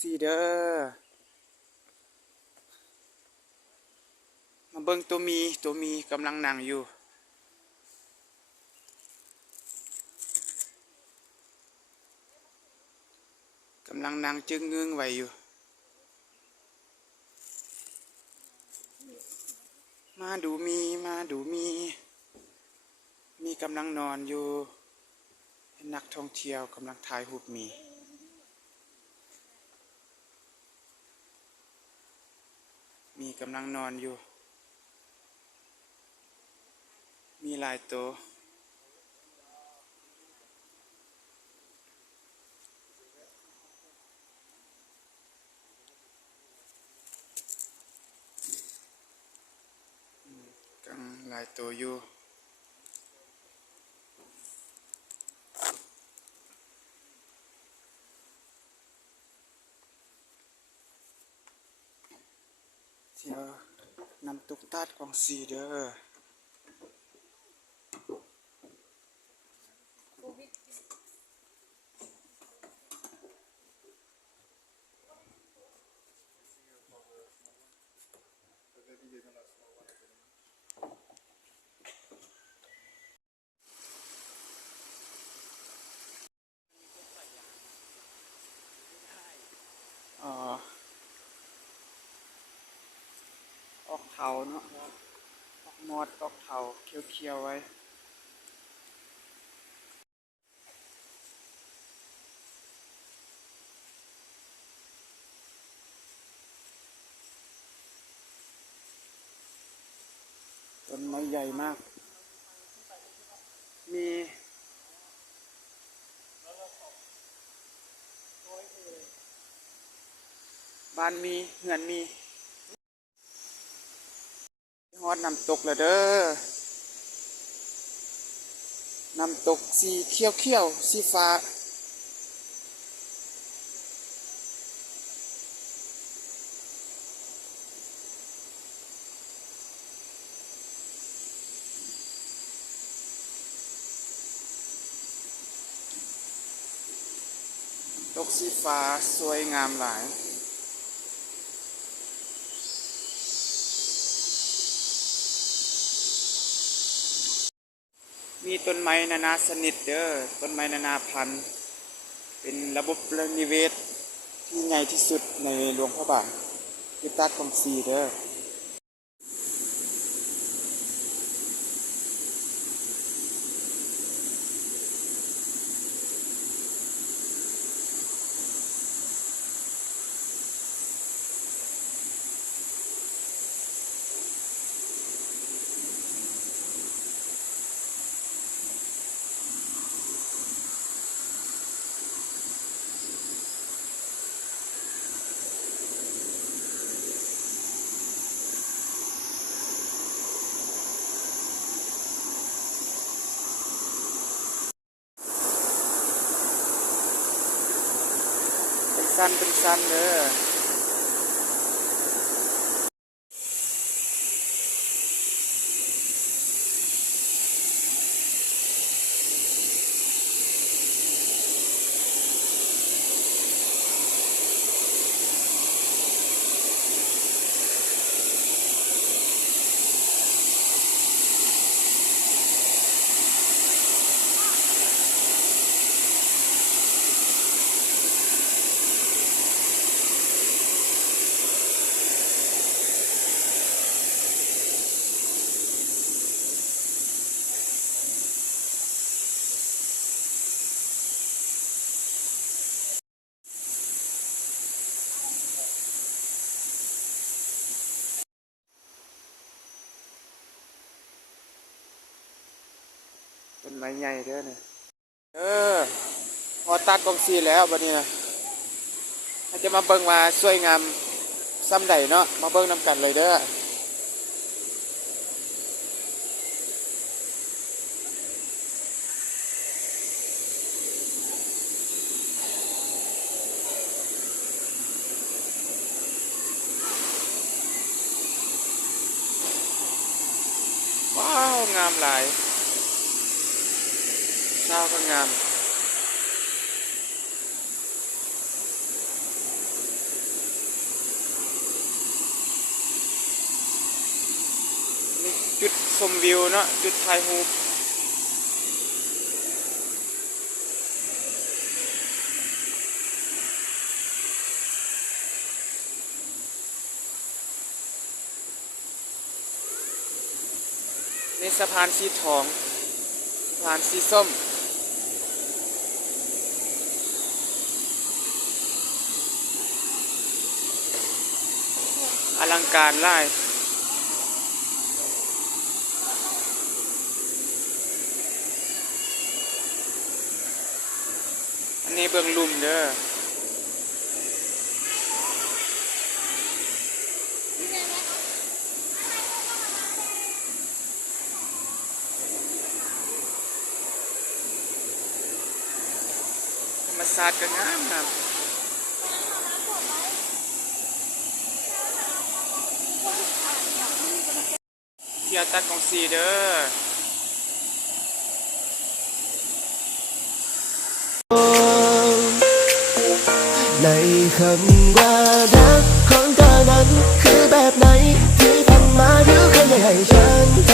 สีเด้อมาเบิ่งตัวมีกำลังนั่งอยู่กำลังนั่งจึงเงื้องไว้อยู่มาดูมีกำลังนอนอยู่เป็นนักท่องเที่ยวกำลังถ่ายรูปมีกำลังนอนอยู่มีหลายตัวกังหลายตัวอยู่เที่ยวนำตุกตาดของสีเด้ออ๋อออกเถาเนาะออกมอดออกเถาเขียวๆไว้ต้นไม้ใหญ่มากมีบ้านมีเหือนมีฮอดน้ำตกแล้วเด้อน้ำตกสีเขียวสีฟ้าตกสีฟ้าสวยงามหลายมีต้นไม้นานาชนิดเด้อต้นไม้นานาพันธุ์เป็นระบบนิเวศที่ใหญ่ที่สุดในหลวงพระบางคือตัดของสีเด้อเป็นสั้นเด้อต้นไม้ใหญ่เด้อเนี่ยพอตัดกองสีแล้วบัดนี้นะเราจะมาเบิ่งว่าสวยงามซ้ำใดเนาะมาเบิ่งนำกันเลยเด้อว้าวงามหลายเช้าก็งาม จุดชมวิวเนาะจุดถ่ายรูปในสะพานสีทองสะพานสีส้มอลังการหลายอันนี้เบื้องลุ่มเด้อธรรมศาสตร์ก็งามงามเที่ยวตัดของสีเด้อในคำว่ารักของเธอนั้นคือแบบไหนที่ทำมาหรือใครอยากให้ฉันท